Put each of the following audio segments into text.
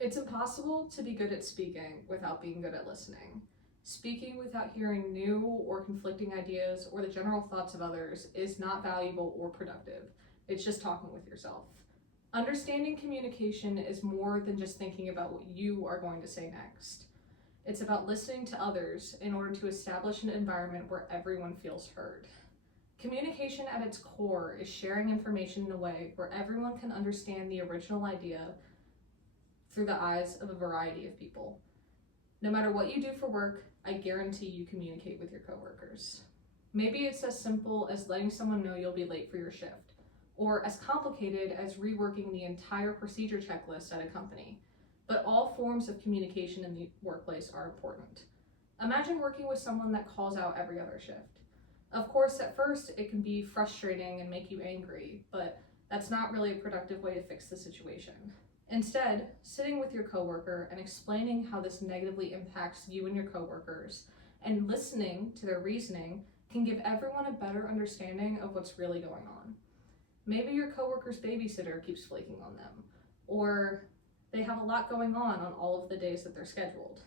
It's impossible to be good at speaking without being good at listening. Speaking without hearing new or conflicting ideas or the general thoughts of others is not valuable or productive. It's just talking with yourself. Understanding communication is more than just thinking about what you are going to say next. It's about listening to others in order to establish an environment where everyone feels heard. Communication at its core is sharing information in a way where everyone can understand the original idea through the eyes of a variety of people. No matter what you do for work, I guarantee you communicate with your coworkers. Maybe it's as simple as letting someone know you'll be late for your shift, or as complicated as reworking the entire procedure checklist at a company. But all forms of communication in the workplace are important. Imagine working with someone that calls out every other shift. Of course, at first, it can be frustrating and make you angry, but that's not really a productive way to fix the situation. Instead, sitting with your coworker and explaining how this negatively impacts you and your coworkers and listening to their reasoning can give everyone a better understanding of what's really going on. Maybe your coworker's babysitter keeps flaking on them, or they have a lot going on all of the days that they're scheduled.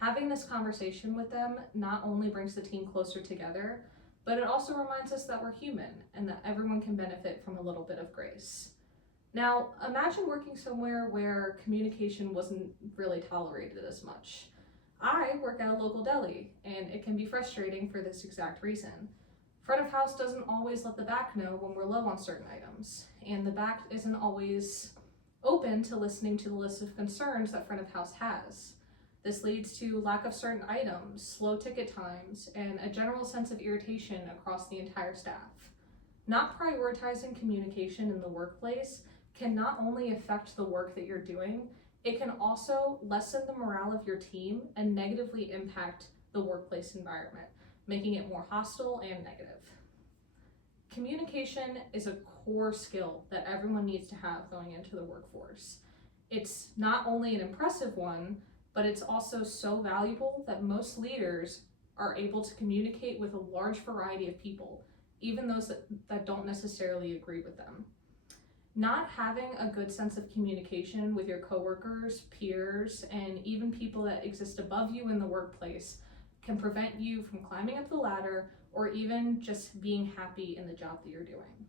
Having this conversation with them not only brings the team closer together, but it also reminds us that we're human and that everyone can benefit from a little bit of grace. Now, imagine working somewhere where communication wasn't really tolerated as much. I work at a local deli, and it can be frustrating for this exact reason. Front of house doesn't always let the back know when we're low on certain items, and the back isn't always open to listening to the list of concerns that front of house has. This leads to lack of certain items, slow ticket times, and a general sense of irritation across the entire staff. Not prioritizing communication in the workplace can not only affect the work that you're doing, it can also lessen the morale of your team and negatively impact the workplace environment, making it more hostile and negative. Communication is a core skill that everyone needs to have going into the workforce. It's not only an impressive one, but it's also so valuable that most leaders are able to communicate with a large variety of people, even those that don't necessarily agree with them. Not having a good sense of communication with your coworkers, peers, and even people that exist above you in the workplace can prevent you from climbing up the ladder or even just being happy in the job that you're doing.